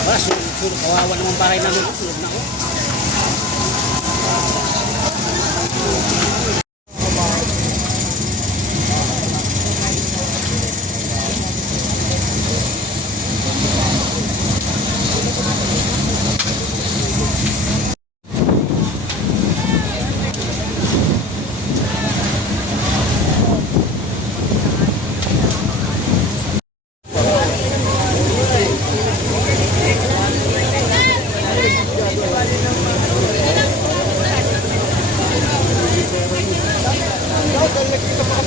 Wala, suro, suro, kawawa naman paray namin. Sulog na ako. el